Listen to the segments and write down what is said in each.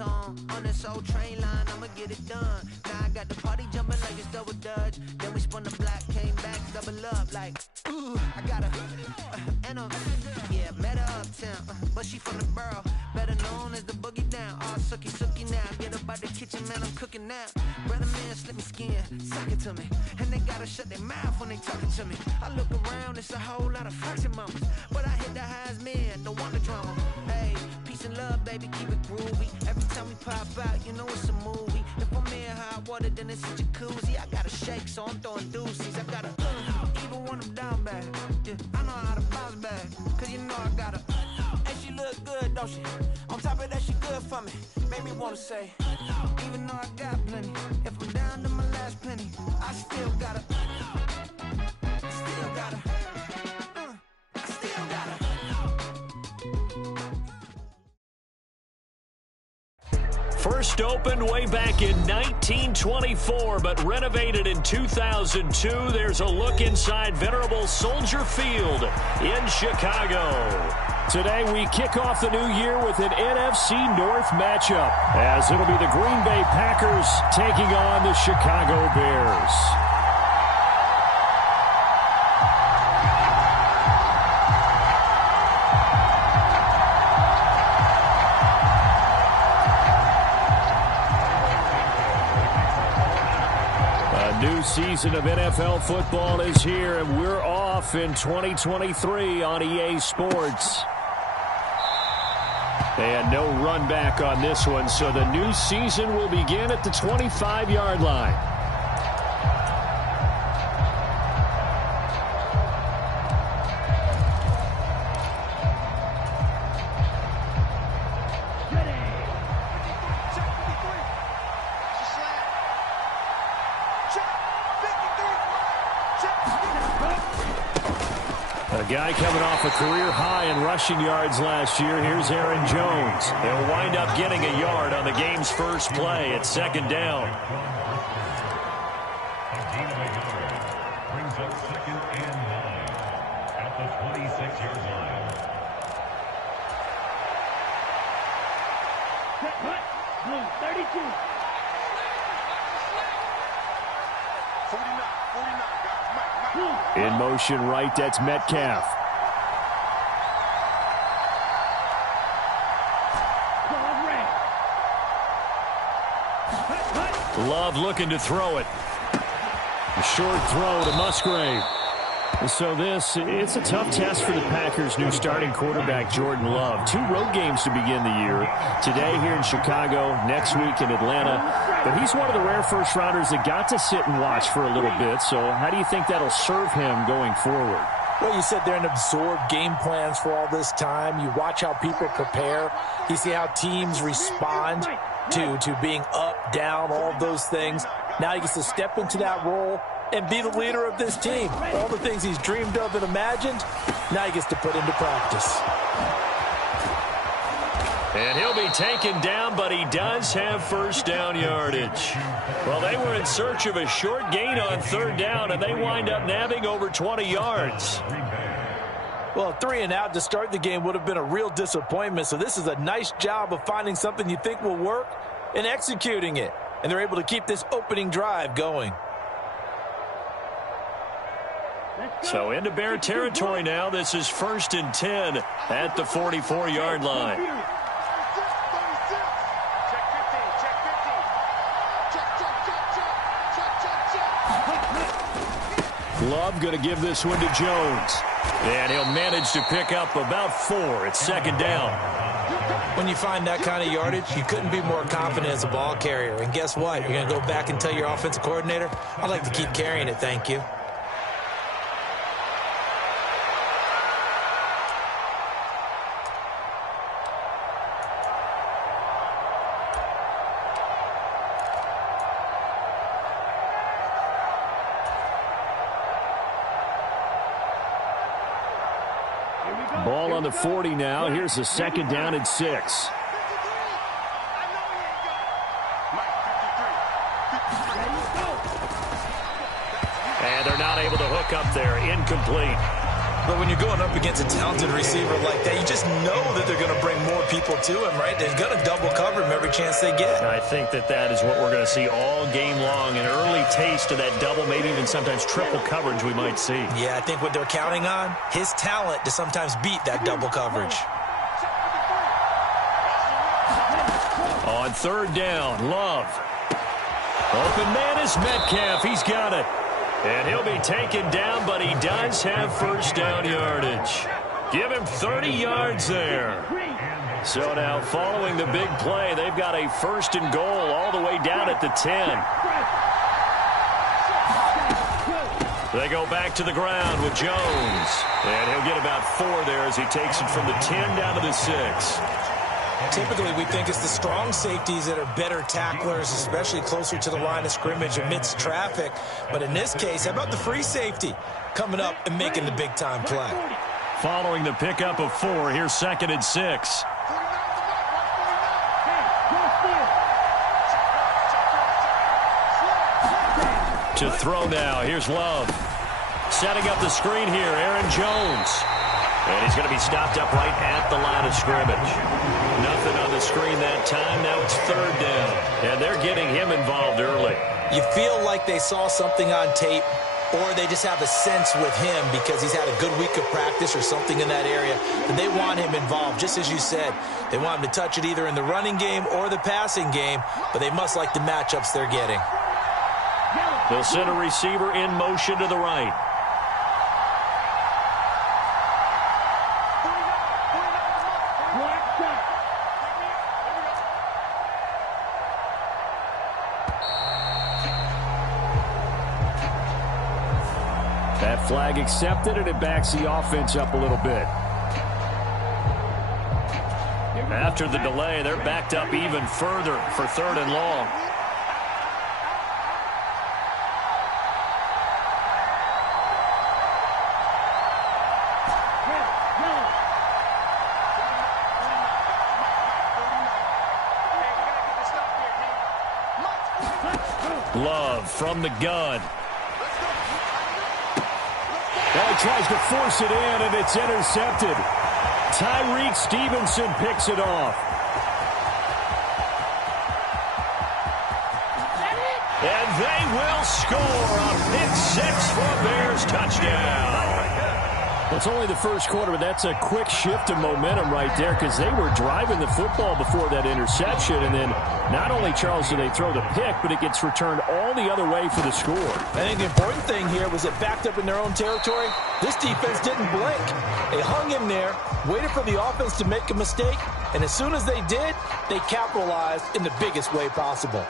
song on this old train line, I'ma get it done. Now I got the party jumping like it's double dutch. Then we spun the block, came back, double up like, ooh, I got her. Yeah, met her uptown, but she from the borough, better known as the boogie down. All sookie now, get up out the kitchen, man, I'm cooking now. Brother man, slip me skin, suck it to me. And they gotta shut their mouth when they talking to me. I look around, it's a whole lot of fraction mamas, but I hit the highs, man, don't want the drama. Hey, peace and love, baby, keep it groovy. Every time we pop out, you know it's a movie. If I'm in hot water, then it's a jacuzzi. I gotta shake, so I'm throwing deuces. I gotta even when I'm down bad. Yeah, I know how to bounce back, cause you know I gotta. And she look good, don't she? On top of that, she good for me. Made me wanna say, even though I got plenty, if I'm down to my last penny, I still gotta. Still gotta. Still gotta. First opened way back in 1924, but renovated in 2002. There's a look inside venerable Soldier Field in Chicago. Today we kick off the new year with an NFC North matchup, as it'll be the Green Bay Packers taking on the Chicago Bears. New season of NFL football is here, and we're off in 2023 on EA Sports. They had no run back on this one, so the new season will begin at the 25-yard line. A guy coming off a career high in rushing yards last year. Here's Aaron Jones. He'll wind up getting a yard on the game's first play at second down. Brings up 2nd and 9 at the 26-yard line. Blue 32. 49, guys. Mike. In motion right, that's Metcalf. Love looking to throw it. A short throw to Musgrave. So it's a tough test for the Packers' new starting quarterback, Jordan Love. 2 road games to begin the year. Today here in Chicago, next week in Atlanta. But he's one of the rare first-rounders that got to sit and watch for a little bit. So how do you think that'll serve him going forward? Well, you sit there and absorb game plans for all this time. You watch how people prepare. You see how teams respond to being up, down, all of those things. Now he gets to step into that role and be the leader of this team. All the things he's dreamed of and imagined, now he gets to put into practice. And he'll be taken down, but he does have first down yardage. Well, they were in search of a short gain on third down, and they wind up nabbing over 20 yards. Well, 3 and out to start the game would have been a real disappointment, so this is a nice job of finding something you think will work and executing it. And they're able to keep this opening drive going. So into Bear territory now. This is 1st and 10 at the 44-yard line. Love going to give this one to Jones. And he'll manage to pick up about 4. It's 2nd down. When you find that kind of yardage, you couldn't be more confident as a ball carrier. And guess what? You're going to go back and tell your offensive coordinator, I'd like to keep carrying it, thank you. Ball on the 40 now. Here's a 2nd down and 6. And they're not able to hook up there. Incomplete. But when you're going up against a talented receiver like that, you just know that they're going to bring more people to him, right? They're going to double cover him every chance they get. I think that is what we're going to see all game long, an early taste of that double, maybe even sometimes triple coverage we might see. Yeah, I think what they're counting on, his talent to sometimes beat that double coverage. On third down, Love. Open man is Metcalf. He's got it. And he'll be taken down, but he does have first down yardage. Give him 30 yards there. So now following the big play, they've got a first and goal all the way down at the 10. They go back to the ground with Jones. And he'll get about 4 there as he takes it from the 10 down to the 6. Typically, we think it's the strong safeties that are better tacklers, especially closer to the line of scrimmage amidst traffic. But in this case, how about the free safety coming up and making the big-time play? Following the pickup of 4, here's 2nd and 6. To throw now, here's Love. Setting up the screen here, Aaron Jones. And he's going to be stopped up right at the line of scrimmage. Nothing on the screen that time. Now it's 3rd down. And they're getting him involved early. You feel like they saw something on tape, or they just have a sense with him because he's had a good week of practice or something in that area, and they want him involved. Just as you said, they want him to touch it either in the running game or the passing game, but they must like the matchups they're getting. They'll send a receiver in motion to the right. That flag accepted, and it backs the offense up a little bit. After the delay, they're backed up even further for 3rd and long. Love from the gun. Well, he tries to force it in, and it's intercepted. Tyreek Stevenson picks it off. And they will score a pick 6 for a Bears touchdown. Well, it's only the first quarter, but that's a quick shift of momentum right there because they were driving the football before that interception. And then not only, Charles, do they throw the pick, but it gets returned all the other way for the score. I think the important thing here was it backed up in their own territory. This defense didn't blink. They hung in there, waited for the offense to make a mistake, and as soon as they did, they capitalized in the biggest way possible.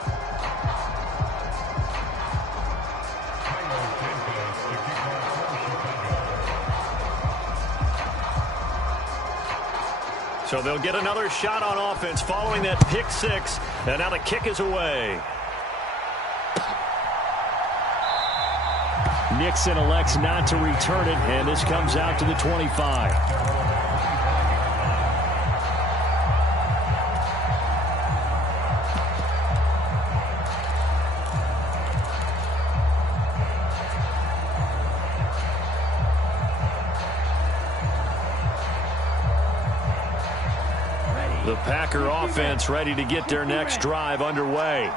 So they'll get another shot on offense following that pick 6, and now the kick is away. Nixon elects not to return it, and this comes out to the 25. The Packer offense ready to get their next drive underway.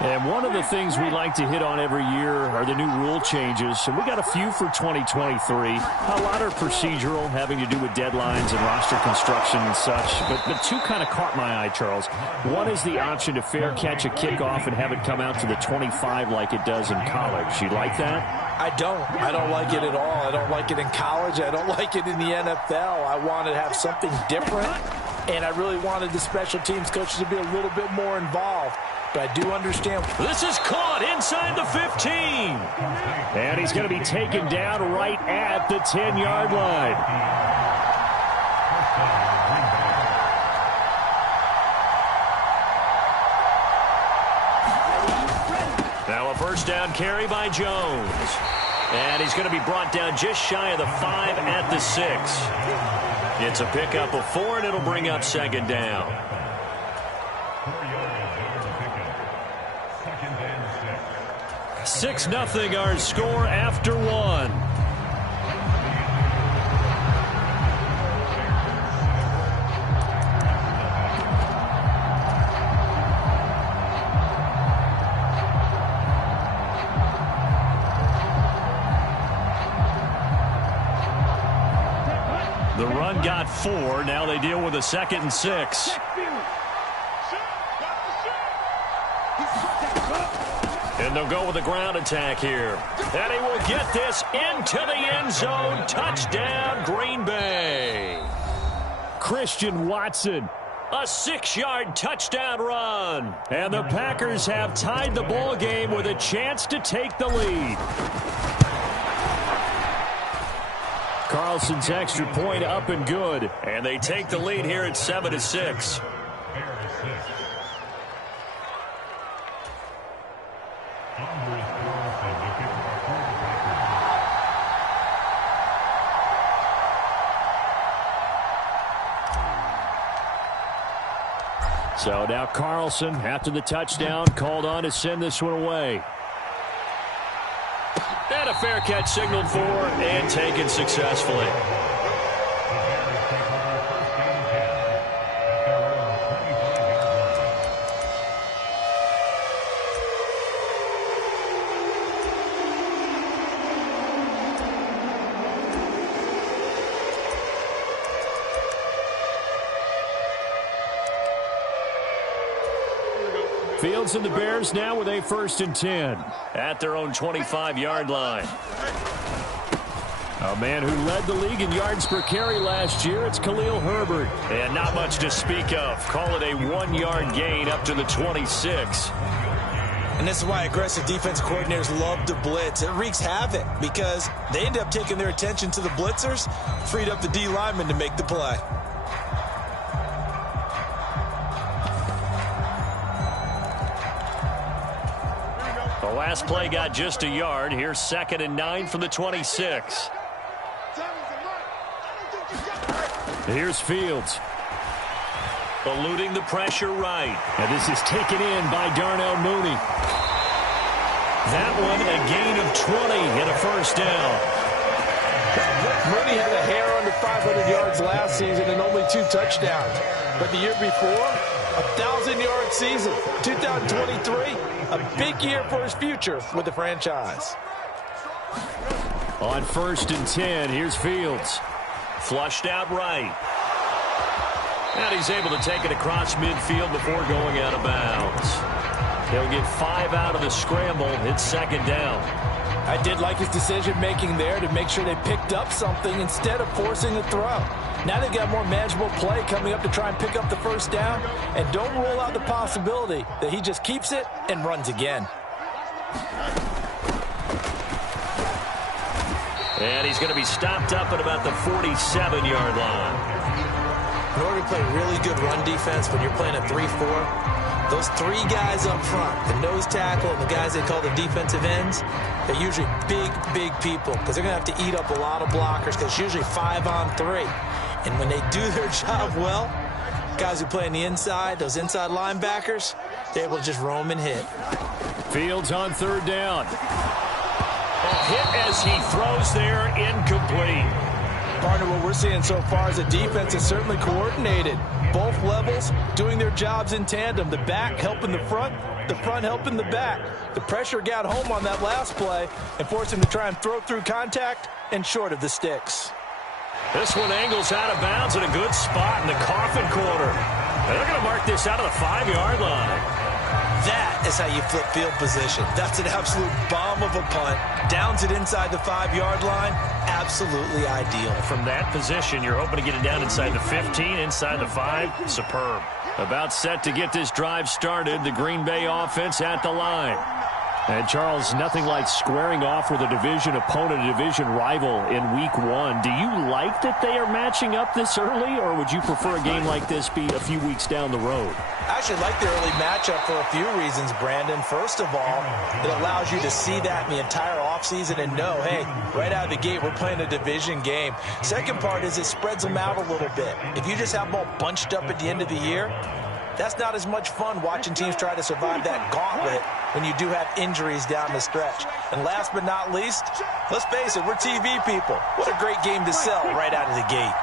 And one of the things we like to hit on every year are the new rule changes. And we got a few for 2023. A lot are procedural, having to do with deadlines and roster construction and such. But 2 kind of caught my eye, Charles. One is the option to fair catch a kickoff and have it come out to the 25 like it does in college. You like that? I don't like it at all. I don't like it in college. I don't like it in the NFL. I want to have something different. And I really wanted the special teams coaches to be a little bit more involved. But I do understand. This is caught inside the 15. And he's going to be taken down right at the 10-yard line. Now a first down carry by Jones. And he's going to be brought down just shy of the 5 at the 6. It's a pickup of 4, and it'll bring up 2nd down. 6-0 our score after 1. The run got 4. Now they deal with a 2nd and 6. And they'll go with a ground attack here. And he will get this into the end zone. Touchdown, Green Bay. Christian Watson. A 6-yard touchdown run. And the Packers have tied the ball game with a chance to take the lead. Carlson's extra point up and good. And they take the lead here at 7-6. So now Carlson, after the touchdown, called on to send this one away. And a fair catch signaled for and taken successfully. Fields and the Bears now with a 1st and 10 at their own 25-yard line. A man who led the league in yards per carry last year, it's Khalil Herbert. And not much to speak of. Call it a 1-yard gain up to the 26. And this is why aggressive defense coordinators love to blitz. It wreaks havoc because they end up taking their attention to the blitzers, freed up the D lineman to make the play. The last play got just a yard. Here's 2nd and 9 from the 26. Here's Fields. Eluding the pressure right. And this is taken in by Darnell Mooney. That one a gain of 20 and a 1st down. Mooney had a hair under 500 yards last season and only 2 touchdowns. But the year before, 1,000-yard season. 2023, a big year for his future with the franchise. On 1st and 10, here's Fields. Flushed out right. And he's able to take it across midfield before going out of bounds. He'll get 5 out of the scramble. It's 2nd down. I did like his decision-making there to make sure they picked up something instead of forcing the throw. Now they've got more manageable play coming up to try and pick up the 1st down. And don't rule out the possibility that he just keeps it and runs again. And he's going to be stopped up at about the 47-yard line. In order to play really good run defense when you're playing a 3-4, those 3 guys up front, the nose tackle and the guys they call the defensive ends, they're usually big people because they're going to have to eat up a lot of blockers because it's usually 5-on-3. And when they do their job well, guys who play on the inside, those inside linebackers, they're able to just roam and hit. Fields on 3rd down. A hit as he throws there, incomplete. Partner, what we're seeing so far is the defense is certainly coordinated. Both levels doing their jobs in tandem. The back helping the front helping the back. The pressure got home on that last play and forced him to try and throw through contact and short of the sticks. This one angles out of bounds in a good spot in the coffin corner. And they're going to mark this out of the 5-yard line. That is how you flip field position. That's an absolute bomb of a punt. Downs it inside the 5-yard line. Absolutely ideal. From that position, you're hoping to get it down inside the 15, inside the 5. Superb. About set to get this drive started. The Green Bay offense at the line. And, Charles, nothing like squaring off with a division opponent, a division rival in Week 1. Do you like that they are matching up this early, or would you prefer a game like this be a few weeks down the road? I actually like the early matchup for a few reasons, Brandon. First of all, it allows you to see that in the entire offseason and know, hey, right out of the gate, we're playing a division game. Second part is it spreads them out a little bit. If you just have them all bunched up at the end of the year, that's not as much fun watching teams try to survive that gauntlet when you do have injuries down the stretch. And last but not least, let's face it, we're TV people. What a great game to sell right out of the gate.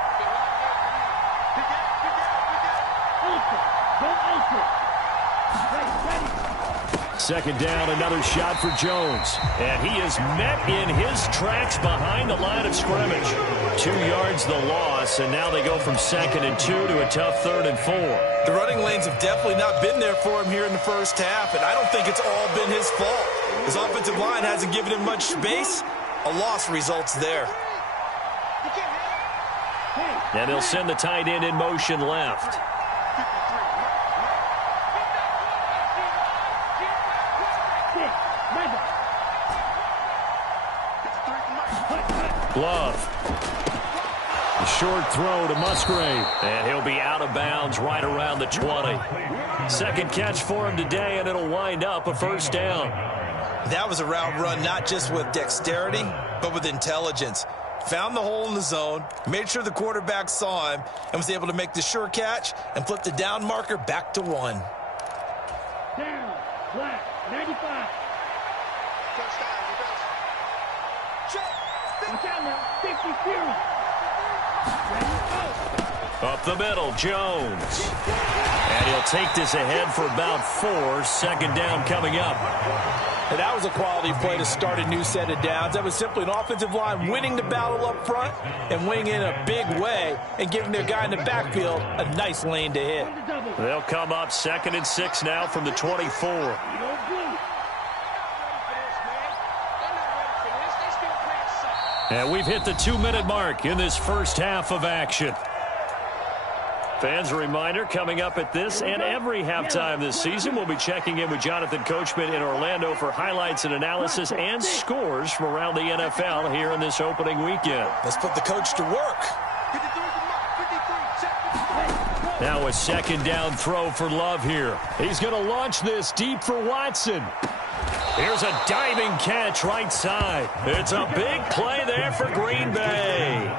Second down, another shot for Jones. And he is met in his tracks behind the line of scrimmage. 2 yards the loss, and now they go from 2nd and 2 to a tough 3rd and 4. The running lanes have definitely not been there for him here in the first half, and I don't think it's all been his fault. His offensive line hasn't given him much space. A loss results there. And they'll send the tight end in motion left. Love. A short throw to Musgrave. And he'll be out of bounds right around the 20. Second catch for him today, and it'll wind up a first down. That was a route run not just with dexterity, but with intelligence. Found the hole in the zone, made sure the quarterback saw him, and was able to make the sure catch and flip the down marker back to 1. Down, black, 95. Watch out now, 50 Fury. Up the middle, Jones. And he'll take this ahead for about 4. Second down coming up. And that was a quality play to start a new set of downs. That was simply an offensive line winning the battle up front and winning in a big way and giving their guy in the backfield a nice lane to hit. They'll come up 2nd and 6 now from the 24. And we've hit the 2-minute mark in this first half of action. Fans, a reminder, coming up at this and every halftime this season, we'll be checking in with Jonathan Coachman in Orlando for highlights and analysis and scores from around the NFL here in this opening weekend. Let's put the coach to work. Now a second down throw for Love here. He's going to launch this deep for Watson. Here's a diving catch right side. It's a big play there for Green Bay.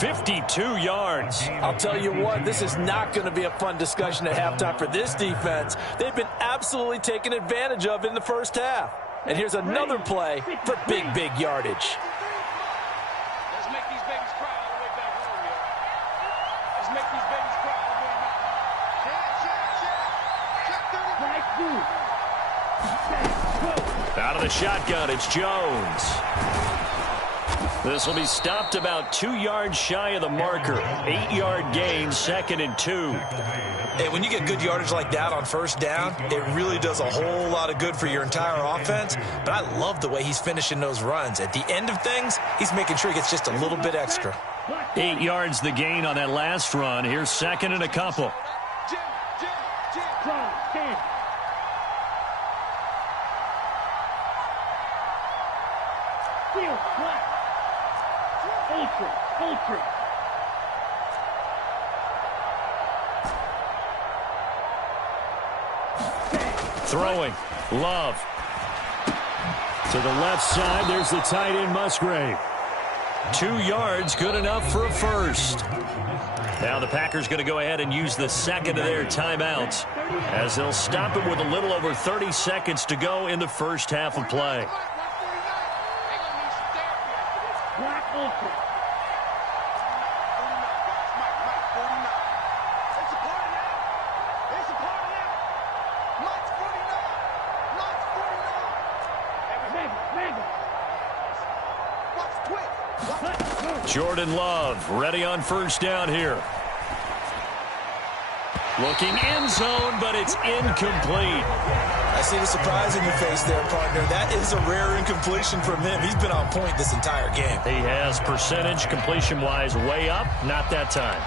52 yards. I'll tell you what, this is not going to be a fun discussion at halftime for this defense. They've been absolutely taken advantage of in the first half. And here's another play for big yardage. Let's make these babies cry all the way back home, yo. Let's make these babies cry all the way back. Out of the shotgun, it's Jones. This will be stopped about 2 yards shy of the marker. 8-yard gain, 2nd and 2. Hey, when you get good yardage like that on first down, it really does a whole lot of good for your entire offense. But I love the way he's finishing those runs. At the end of things, he's making sure he gets just a little bit extra. 8 yards the gain on that last run. Here's 2nd and a couple. Throwing. Love. To the left side, there's the tight end Musgrave. 2 yards, good enough for a first. Now the Packers going to go ahead and use the second of their timeouts as they'll stop him with a little over 30 seconds to go in the first half of play. Jordan Love ready on first down here. Looking end zone, but it's incomplete. I see the surprise in your face there, partner. That is a rare incompletion from him. He's been on point this entire game. He has percentage completion-wise way up, not that time.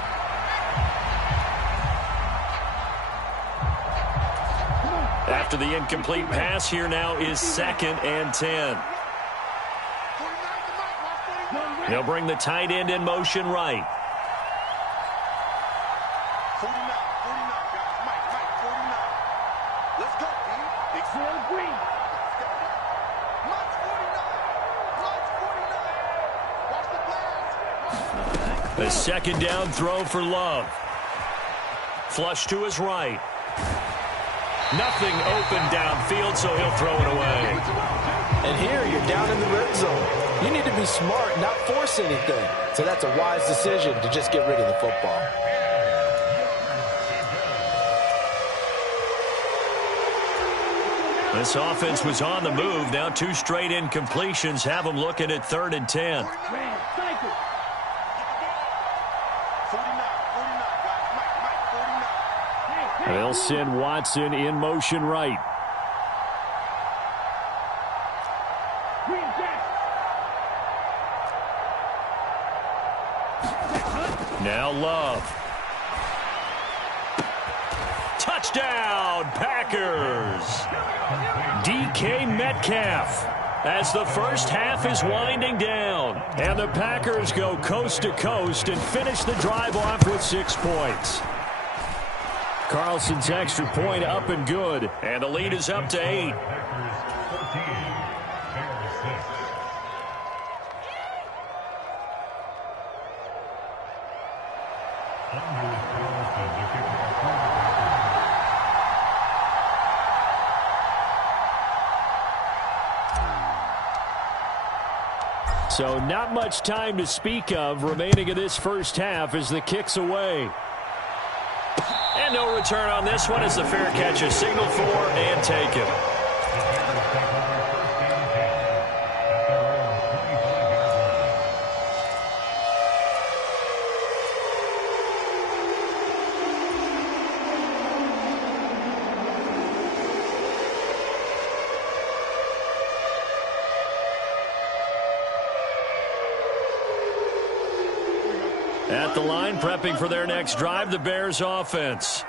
After the incomplete pass, here now is 2nd and 10. They'll bring the tight end in motion right. 49, guys. Mike, 49. Let's go, dude. Exhale green. Mike's 49. Watch the pass. A second down throw for Love. Flush to his right. Nothing open downfield, so he'll throw it away. And here you're down in the red zone. You need to be smart, not force anything. So that's a wise decision to just get rid of the football. This offense was on the move. Now 2 straight incompletions have them looking at 3rd and 10. Red, cycle. 49. They'll send Watson in motion right. Green jack. Now Love. Touchdown, Packers. DK Metcalf as the first half is winding down. And the Packers go coast to coast and finish the drive off with 6 points. Carlson's extra point up and good. And the lead is up to 8. Packers 14, Bears 6. Under Carlson, the kickoff. So not much time to speak of remaining in this first half as the kick's away. And no return on this one as the fair catch is signaled for and taken. At the line, prepping for their next drive, the Bears offense.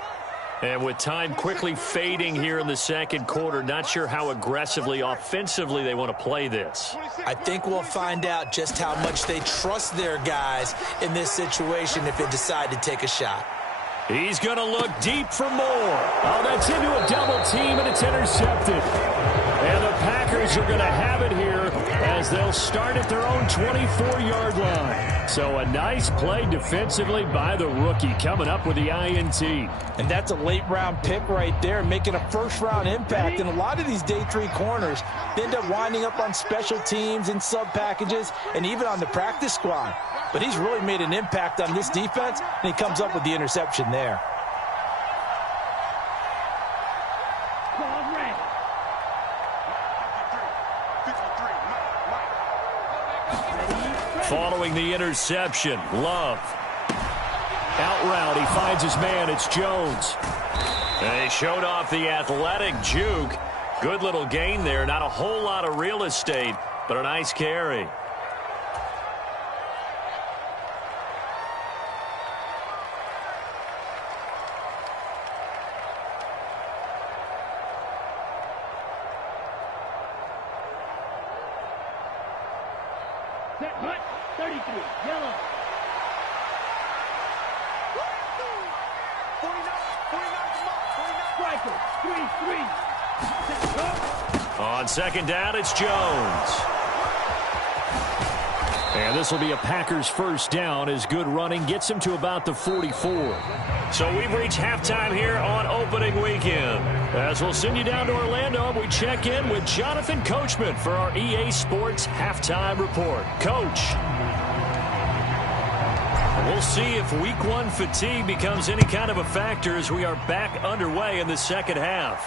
And with time quickly fading here in the second quarter, not sure how aggressively, offensively they want to play this. I think we'll find out just how much they trust their guys in this situation if they decide to take a shot. He's going to look deep for more. Oh, that's into a double team, and it's intercepted. And the Packers are going to have it here as they'll start at their own 24-yard line. So a nice play defensively by the rookie coming up with the INT. And that's a late-round pick right there, making a first-round impact. And a lot of these day 3 corners end up winding up on special teams and sub-packages and even on the practice squad. But he's really made an impact on this defense, and he comes up with the interception there. Following the interception, Love. Out route, he finds his man, it's Jones. And he showed off the athletic juke. Good little gain there, not a whole lot of real estate, but a nice carry. Set, hut, 33, yellow. 49, striker, 3-3. On second down, it's Jones. And this will be a Packers first down as good running gets him to about the 44. So we've reached halftime here on opening weekend. As we'll send you down to Orlando, we check in with Jonathan Coachman for our EA Sports Halftime Report. Coach. We'll see if week 1 fatigue becomes any kind of a factor as we are back underway in the second half.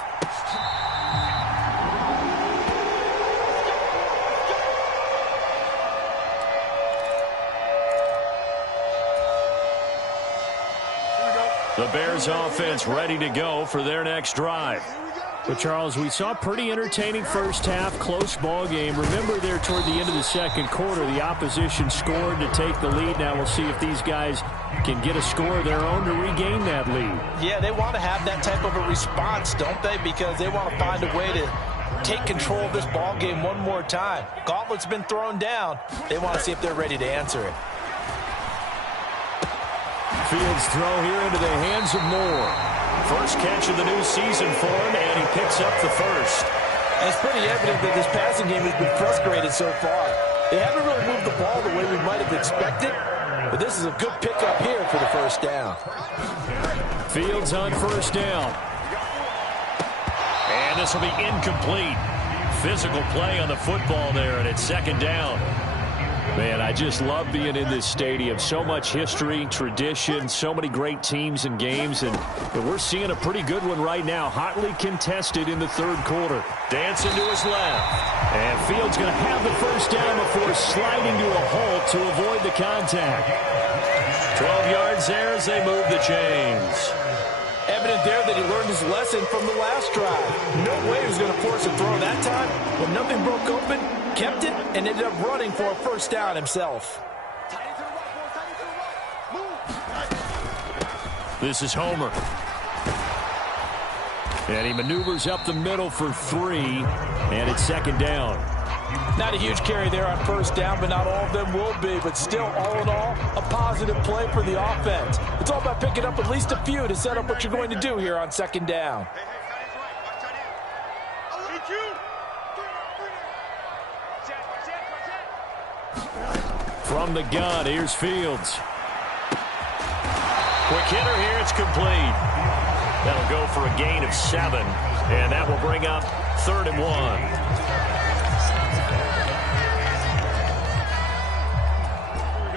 The Bears offense ready to go for their next drive. But, Charles, we saw a pretty entertaining first half, close ball game. Remember there toward the end of the second quarter, the opposition scored to take the lead. Now we'll see if these guys can get a score of their own to regain that lead. Yeah, they want to have that type of a response, don't they? Because they want to find a way to take control of this ball game one more time. Gauntlet's been thrown down. They want to see if they're ready to answer it. Fields throw here into the hands of Moore. First catch of the new season for him, and he picks up the first. And it's pretty evident that this passing game has been frustrated so far. They haven't really moved the ball the way we might have expected, but this is a good pickup here for the first down. Fields on first down. And this will be incomplete. Physical play on the football there, and it's second down. Man, I just love being in this stadium. So much history, tradition, so many great teams and games, and we're seeing a pretty good one right now. Hotly contested in the third quarter. Dancing to his left. And Fields going to have the first down before sliding to a halt to avoid the contact. 12 yards there as they move the chains. Evident there that he learned his lesson from the last drive. No way he was going to force a throw that time. When nothing broke open, kept it, and ended up running for a first down himself. This is Homer. And he maneuvers up the middle for 3, and it's second down. Not a huge carry there on first down, but not all of them will be. But still, all in all, a positive play for the offense. It's all about picking up at least a few to set up what you're going to do here on second down. From the gun, here's Fields. Quick hitter here, it's complete. That'll go for a gain of 7, and that will bring up 3rd and 1.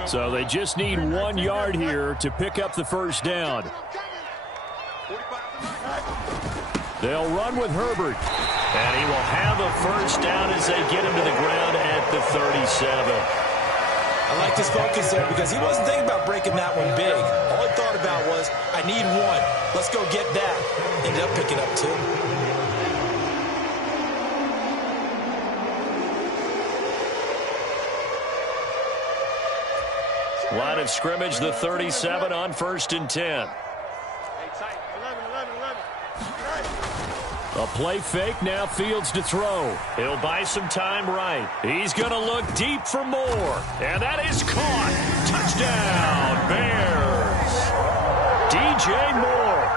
So they just need 1 yard here to pick up the first down. They'll run with Herbert. And he will have a first down as they get him to the ground at the 37. I like his focus there because he wasn't thinking about breaking that one big. All he thought about was, I need 1. Let's go get that. Ended up picking up 2. Line of scrimmage, the 37 on 1st and 10. A play fake, now Fields to throw. He'll buy some time right. He's going to look deep for more. And that is caught. Touchdown, Bears. DJ Moore,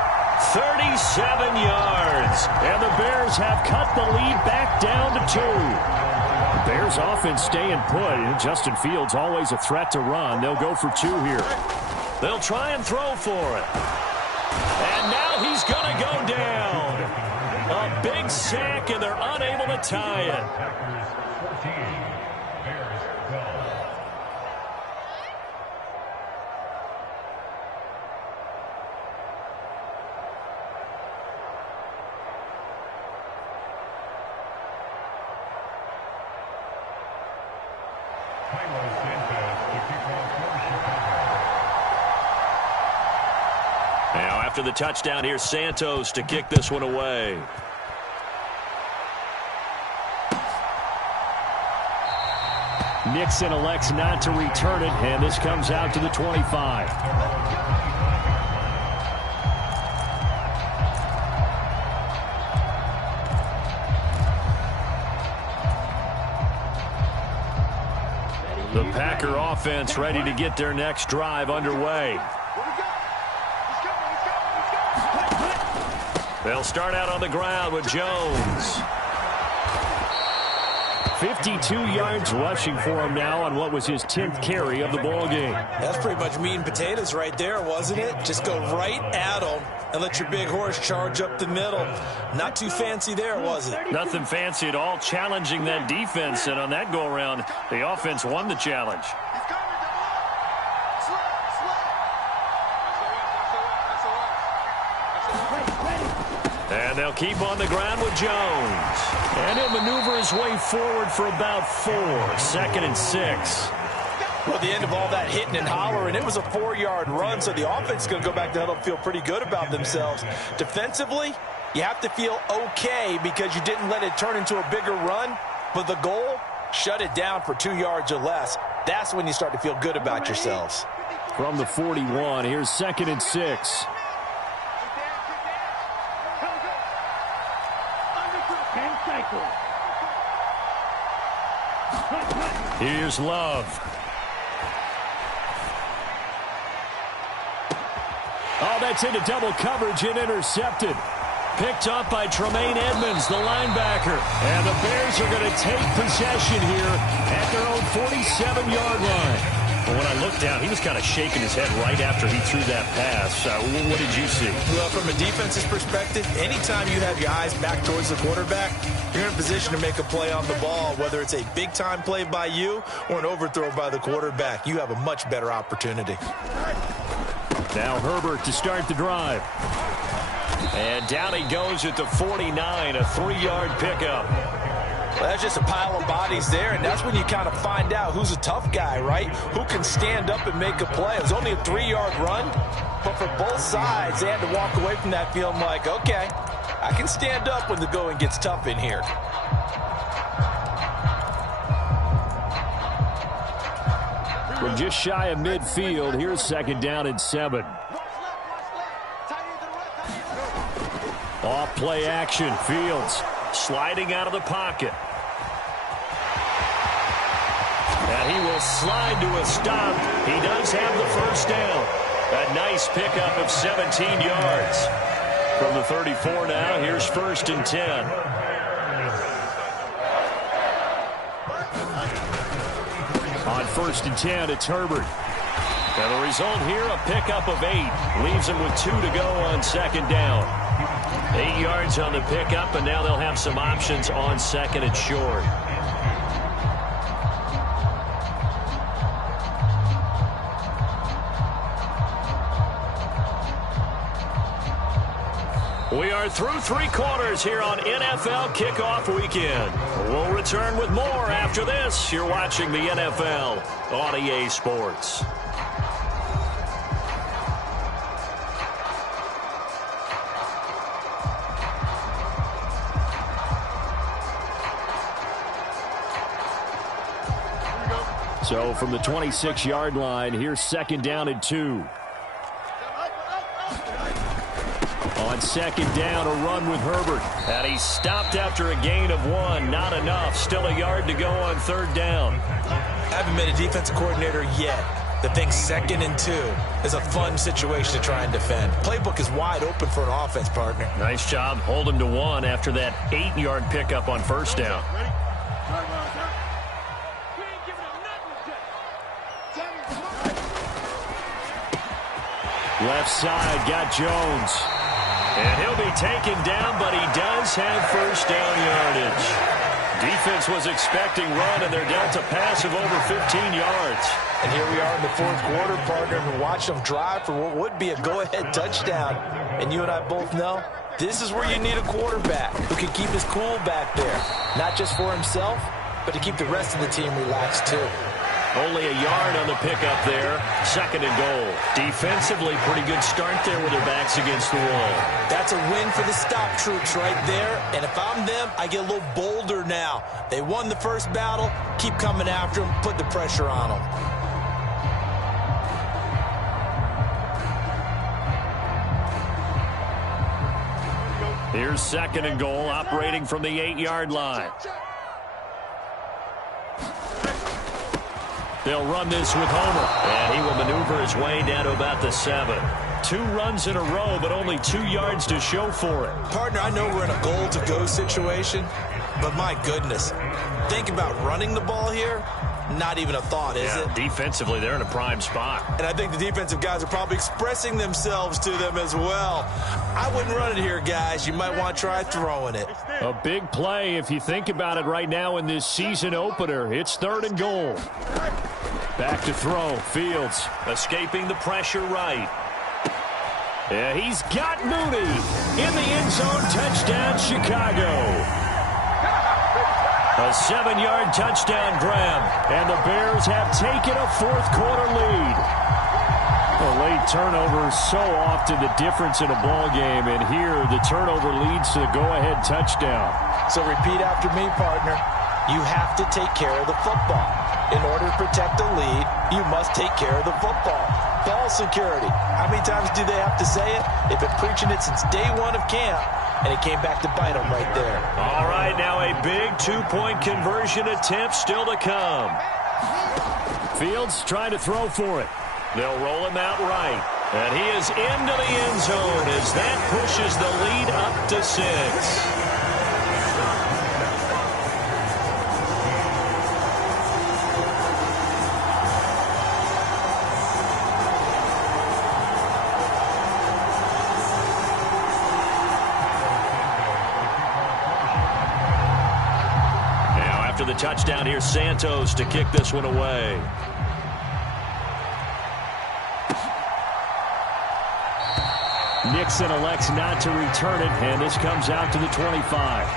37 yards. And the Bears have cut the lead back down to 2. The Bears offense staying put. Justin Fields always a threat to run. They'll go for 2 here. They'll try and throw for it. And now he's going to go down. A big sack, and they're unable to tie it. Packers 14, Bears 12. Carlos Sanchez to kick off for Chicago. Now after the touchdown, here's Santos to kick this one away. Nixon elects not to return it, and this comes out to the 25. The Packer offense ready to get their next drive underway. They'll start out on the ground with Jones. 52 yards rushing for him now on what was his 10th carry of the ball game. That's pretty much meat and potatoes right there, wasn't it? Just go right at him and let your big horse charge up the middle. Not too fancy there, was it? Nothing fancy at all, challenging that defense, and on that go-around, the offense won the challenge. And they'll keep on the ground with Jones. And he'll maneuver his way forward for about 4. 2nd and 6. Well, the end of all that hitting and hollering, it was a 4-yard run, so the offense is going to go back to huddle and feel pretty good about themselves. Defensively, you have to feel okay because you didn't let it turn into a bigger run, but the goal, shut it down for 2 yards or less. That's when you start to feel good about yourselves. From the 41, here's 2nd and 6. Here's Love. Oh, that's into double coverage and intercepted. Picked up by Tremaine Edmonds, the linebacker. And the Bears are going to take possession here at their own 47-yard line. When I looked down, he was kind of shaking his head right after he threw that pass. What did you see? Well, from a defense's perspective, anytime you have your eyes back towards the quarterback, you're in a position to make a play on the ball, whether it's a big-time play by you or an overthrow by the quarterback. You have a much better opportunity. Now Herbert to start the drive. And down he goes at the 49, a 3-yard pickup. Well, that's just a pile of bodies there, and that's when you kind of find out who's a tough guy, right? Who can stand up and make a play. It was only a 3-yard run, but for both sides, they had to walk away from that feeling like, okay, I can stand up when the going gets tough in here. From just shy of midfield, here's 2nd down and 7. Off play action, Fields sliding out of the pocket. And he will slide to a stop. He does have the first down. A nice pickup of 17 yards. From the 34 now, here's 1st and 10. On 1st and 10, it's Herbert. And the result here, a pickup of 8. Leaves him with 2 to go on 2nd down. 8 yards on the pickup, and now they'll have some options on 2nd and short. We are through 3 quarters here on NFL Kickoff Weekend. We'll return with more after this. You're watching the NFL on EA Sports. So from the 26-yard line, here's 2nd down and 2. On 2nd down, a run with Herbert. And he stopped after a gain of 1. Not enough. Still a yard to go on 3rd down. I haven't been a defensive coordinator yet that thinks 2nd and 2 is a fun situation to try and defend. Playbook is wide open for an offense, partner. Nice job. Hold him to 1 after that 8-yard pickup on 1st down. Left side, got Jones. And he'll be taken down, but he does have 1st down yardage. Defense was expecting run, and they're down to pass of over 15 yards. And here we are in the 4th quarter, partner, and watch them drive for what would be a go-ahead touchdown. And you and I both know this is where you need a quarterback who can keep his cool back there. Not just for himself, but to keep the rest of the team relaxed, too. Only a yard on the pickup there. 2nd and goal. Defensively, pretty good start there with their backs against the wall. That's a win for the stop troops right there. And if I'm them, I get a little bolder now. They won the first battle. Keep coming after them. Put the pressure on them. Here's 2nd and goal, operating from the 8-yard line. They'll run this with Homer, and he will maneuver his way down to about the 7. 2 runs in a row, but only 2 yards to show for it. Partner, I know we're in a goal-to-go situation, but my goodness, think about running the ball here. Not even a thought, is it? Defensively, they're in a prime spot. And I think the defensive guys are probably expressing themselves to them as well. I wouldn't run it here, guys. You might want to try throwing it. A big play if you think about it right now in this season opener. It's 3rd and goal. Back to throw. Fields escaping the pressure right. Yeah, he's got Mooney in the end zone. Touchdown, Chicago. A 7-yard touchdown grab, and the Bears have taken a 4th quarter lead. A late turnover is so often the difference in a ball game, and here the turnover leads to the go-ahead touchdown. So repeat after me, partner. You have to take care of the football. In order to protect the lead, you must take care of the football. Ball security. How many times do they have to say it? They've been preaching it since day 1 of camp. And it came back to bite them right there. All right, now a big 2-point conversion attempt still to come. Fields trying to throw for it. They'll roll him out right. And he is into the end zone as that pushes the lead up to 6. touchdown here, Santos to kick this one away. Nixon elects not to return it, and this comes out to the 25.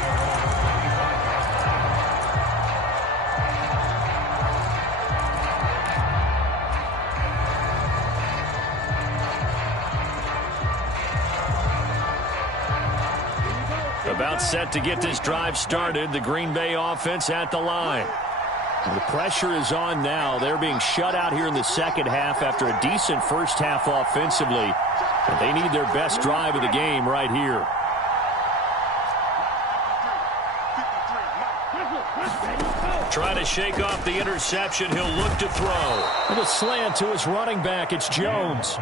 About set to get this drive started. The Green Bay offense at the line. And the pressure is on now. They're being shut out here in the second half after a decent first half offensively. And they need their best drive of the game right here. Trying to shake off the interception. He'll look to throw. With a slant to his running back, it's Jones.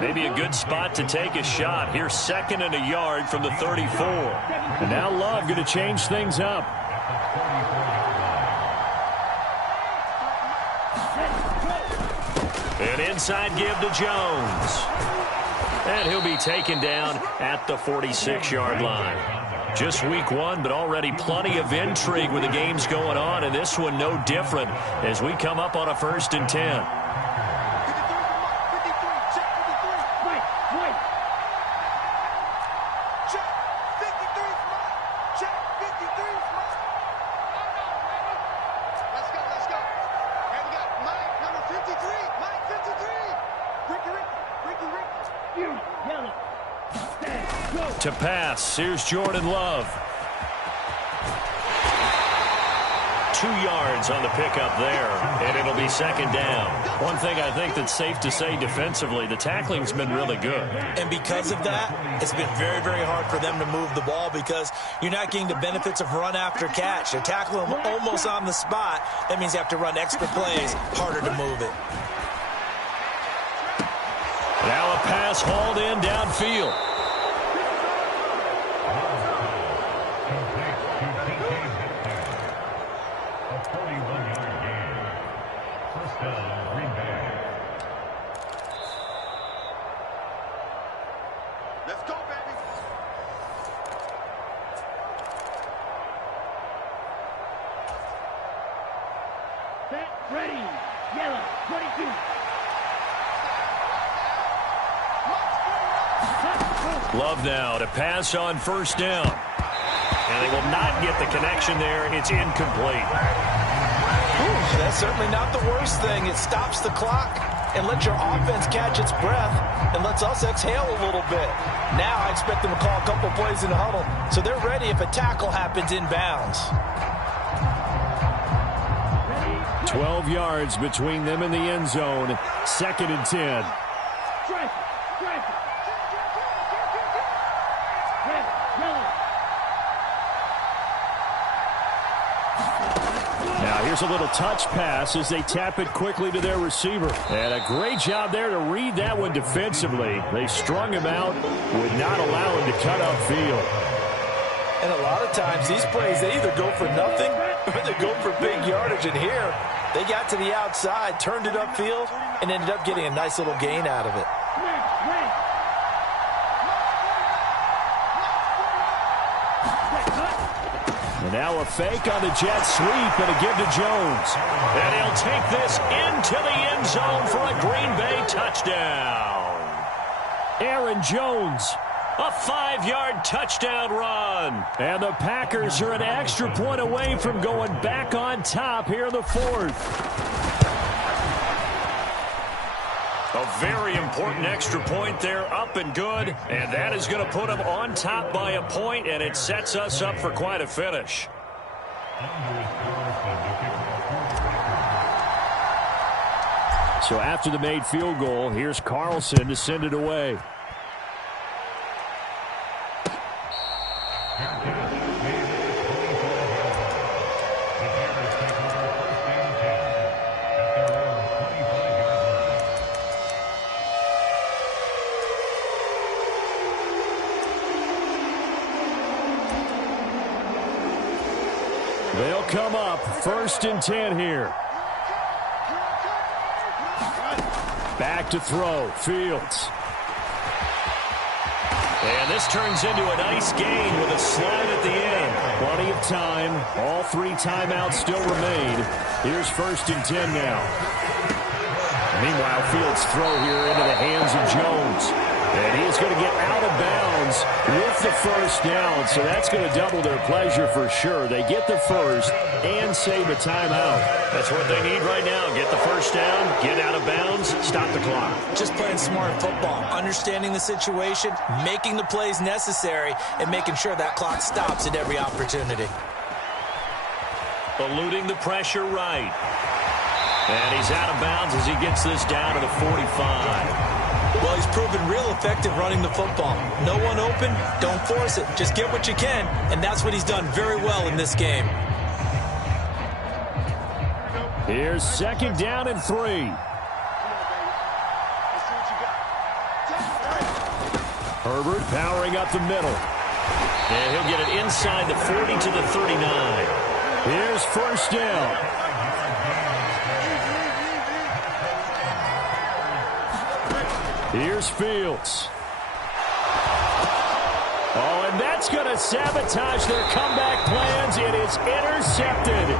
Maybe a good spot to take a shot. Here's 2nd and a yard from the 34. And now Love going to change things up. An inside give to Jones. And he'll be taken down at the 46-yard line. Just week 1, but already plenty of intrigue with the games going on, and this one no different as we come up on a 1st and 10. To pass, here's Jordan Love. 2 yards on the pickup there, and it'll be 2nd down. One thing I think that's safe to say defensively, the tackling's been really good. And because of that, it's been very, very hard for them to move the ball because you're not getting the benefits of run after catch. They're tackling them almost on the spot. That means you have to run extra plays, harder to move it. Now a pass hauled in downfield. Love now to pass on 1st down. And they will not get the connection there. It's incomplete. Ooh, that's certainly not the worst thing. It stops the clock and lets your offense catch its breath and lets us exhale a little bit. Now I expect them to call a couple plays in the huddle so they're ready if a tackle happens inbounds. 12 yards between them and the end zone. 2nd and 10. Now here's a little touch pass as they tap it quickly to their receiver. And a great job there to read that one defensively. They strung him out, would not allow him to cut upfield. And a lot of times these plays, they either go for nothing or they go for big yardage. And here, they got to the outside, turned it upfield, and ended up getting a nice little gain out of it. And now a fake on the jet sweep and a give to Jones. And he'll take this into the end zone for a Green Bay touchdown. Aaron Jones, a 5-yard touchdown run. And the Packers are an extra point away from going back on top here in the 4th. A very important extra point there, up and good. And that is going to put them on top by a point, and it sets us up for quite a finish. So after the made field goal, here's Carlson to send it away. They'll come up 1st and 10 here. Back to throw, Fields. And this turns into a nice gain with a slide at the end. Plenty of time. All 3 timeouts still remain. Here's 1st and 10 now. Meanwhile, Fields' throw here into the hands of Jones. And he is going to get out of bounds with the 1st down. So that's going to double their pleasure for sure. They get the 1st and save a timeout. That's what they need right now. Get the 1st down, get out of bounds, stop the clock. Just playing smart football, understanding the situation, making the plays necessary, and making sure that clock stops at every opportunity. Eluding the pressure right. And he's out of bounds as he gets this down to the 45. Well, he's proven real effective running the football. No one open, don't force it. Just get what you can, and that's what he's done very well in this game. Here's 2nd down and 3. Herbert powering up the middle. And he'll get it inside the 40 to the 39. Here's 1st down. Here's Fields. Oh, and that's going to sabotage their comeback plans. It is intercepted.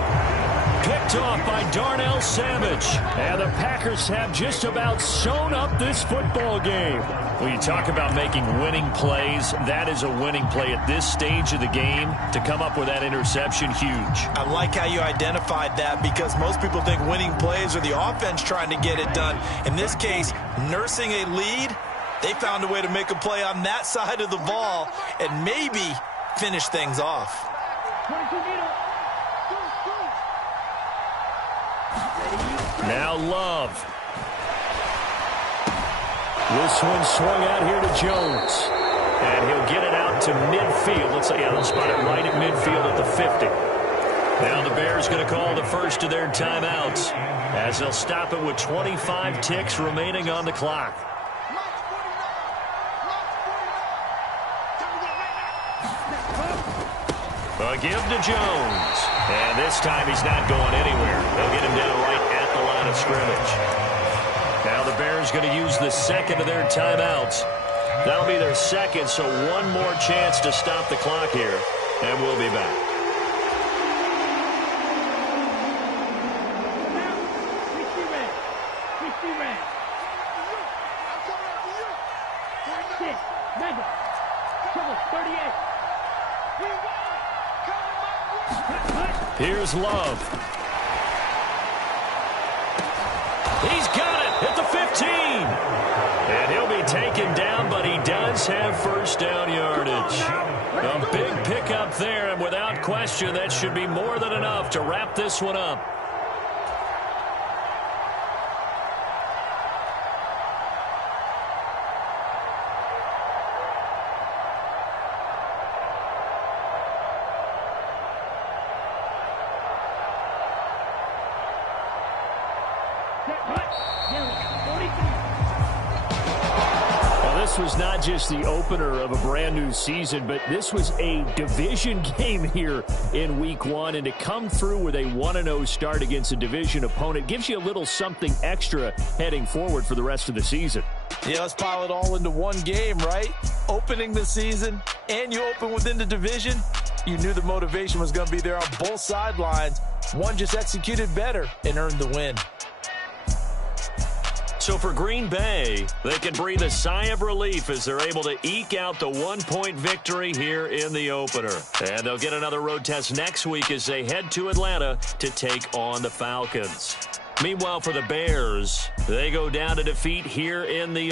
Picked off by Darnell Savage. And the Packers have just about sewn up this football game. When you talk about making winning plays, that is a winning play at this stage of the game. To come up with that interception, huge. I like how you identified that because most people think winning plays are the offense trying to get it done. In this case, nursing a lead, they found a way to make a play on that side of the ball and maybe finish things off. 22 meters. Now Love. This one swung out here to Jones. And he'll get it out to midfield. Let's say, they'll spot it right at midfield at the 50. Now the Bears going to call the first of their timeouts as they'll stop it with 25 ticks remaining on the clock. A give to Jones. And this time he's not going anywhere. They'll get him down right at the line of scrimmage. Now the Bears going to use the 2nd of their timeouts. That'll be their 2nd, so one more chance to stop the clock here. And we'll be back. Here's Love. He's got it at the 15. And he'll be taken down, but he does have 1st down yardage. A big pickup there, and without question, that should be more than enough to wrap this one up. This was not just the opener of a brand new season, but this was a division game here in week 1. And to come through with a 1-0 start against a division opponent gives you a little something extra heading forward for the rest of the season. Yeah, let's pile it all into one game, right? Opening the season, and you open within the division. You knew the motivation was going to be there on both sidelines. One just executed better and earned the win. So for Green Bay, they can breathe a sigh of relief as they're able to eke out the 1-point victory here in the opener. And they'll get another road test next week as they head to Atlanta to take on the Falcons. Meanwhile, for the Bears, they go down to defeat here in the